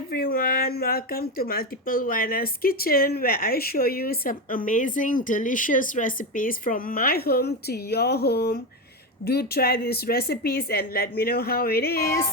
everyone, welcome to Multiplewarnas Kitchen where I show you some amazing delicious recipes from my home to your home. Do try these recipes and let me know how it is.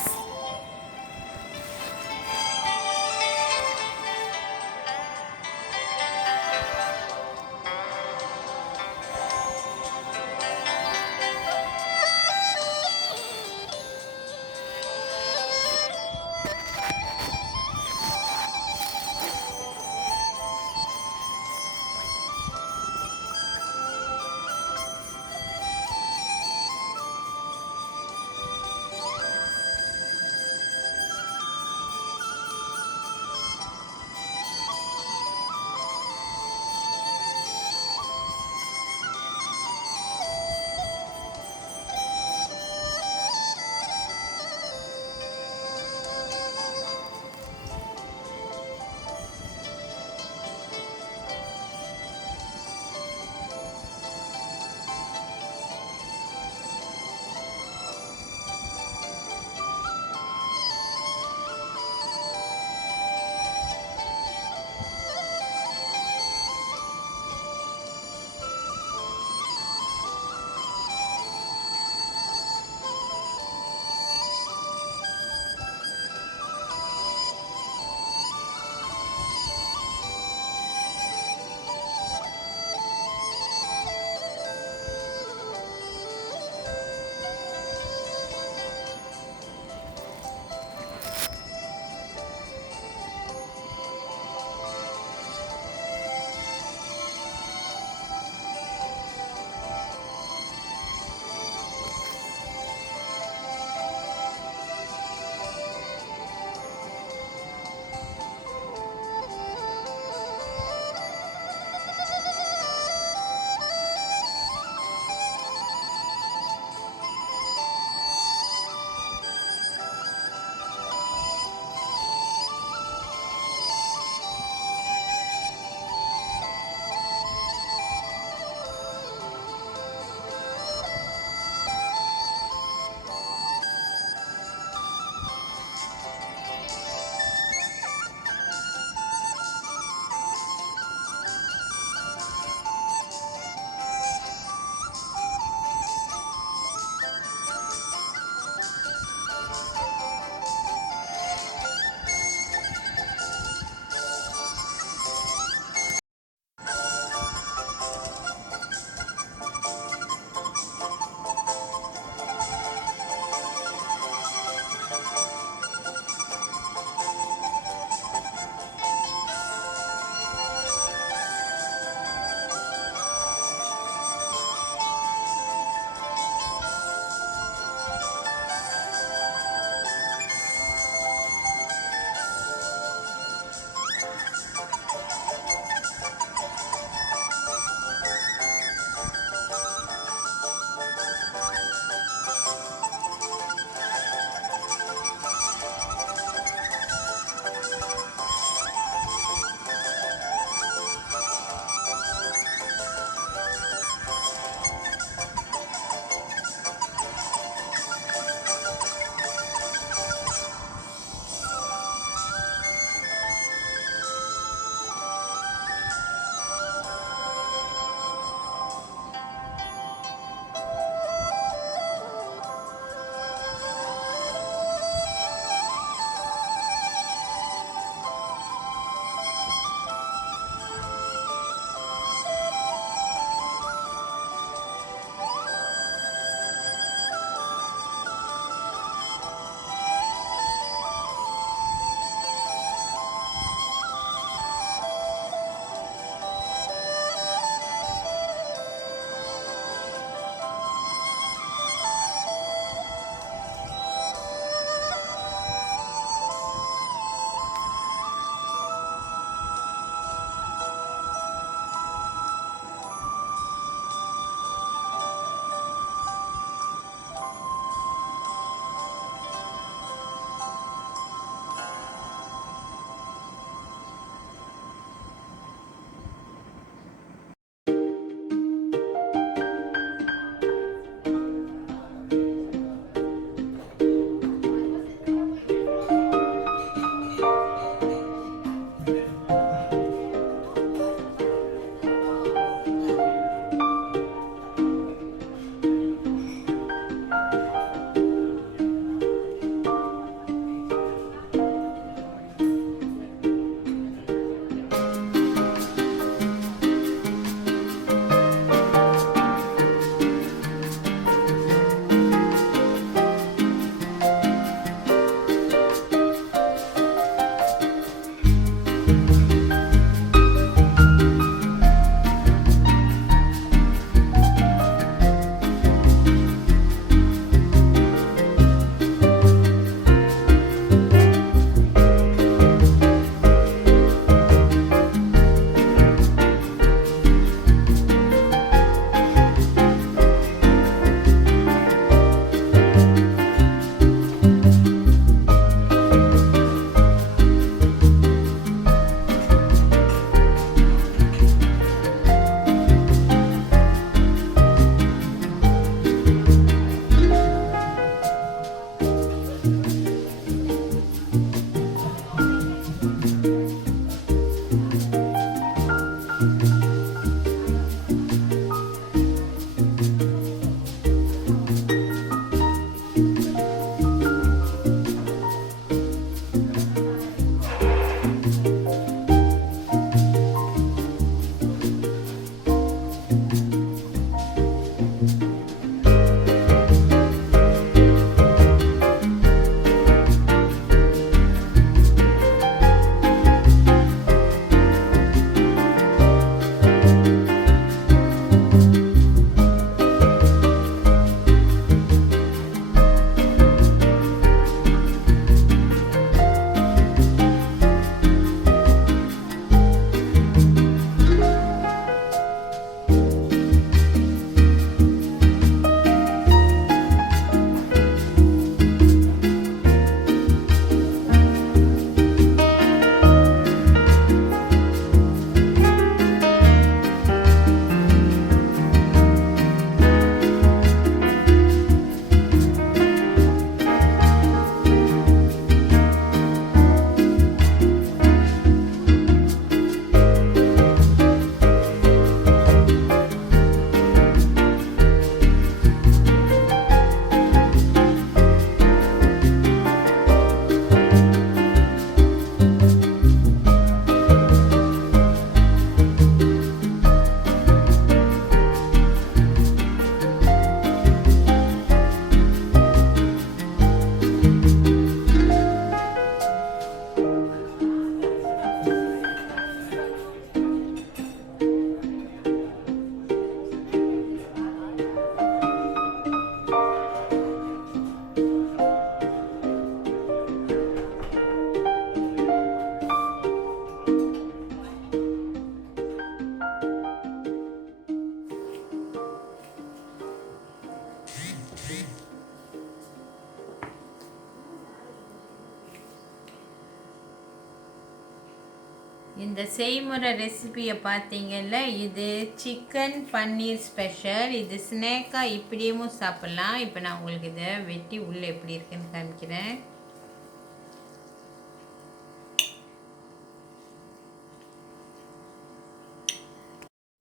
இந்த செய்முறை ரெசிபியை பார்த்தீங்கல்ல, இது chicken பன்னீர் special. இது ஸ்நாக்காக இப்படியும் சாப்பிட்லாம். இப்போ நான் உங்களுக்கு இதை வெட்டி உள்ளே எப்படி இருக்குன்னு காமிக்கிறேன்.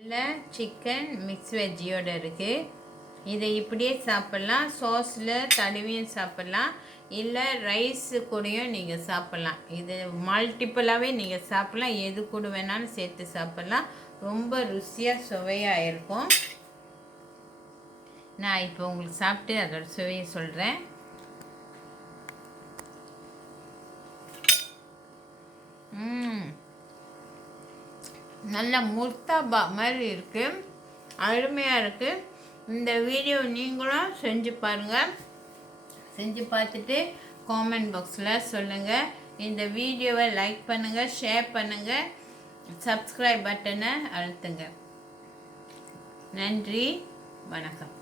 இல்லை, சிக்கன் மிக்ஸ் வெஜ்ஜியோடு இருக்குது. இதை இப்படியே சாப்பிட்லாம், சாஸில் தடவியும் சாப்பிட்லாம், இல்லை ரைஸு கூடயும் நீங்கள் சாப்பிட்லாம். இது மல்டிப்புளாகவே நீங்கள் சாப்பிட்லாம், எது கூட வேணாலும் சேர்த்து சாப்பிட்லாம். ரொம்ப ருசியாக சுவையாக இருக்கும். நான் இப்போ உங்களுக்கு சாப்பிட்டு அதோட சுவையை சொல்கிறேன். நல்ல முர்தாபா மாதிரி இருக்குது, அருமையாக இருக்குது. இந்த வீடியோ நீங்களும் செஞ்சு பாருங்கள். செஞ்சு பார்த்துட்டு காமெண்ட் பாக்ஸில் சொல்லுங்கள். இந்த வீடியோவை லைக் பண்ணுங்கள், ஷேர் பண்ணுங்கள், சப்ஸ்கிரைப் பட்டனை அழுத்துங்க. நன்றி, வணக்கம்.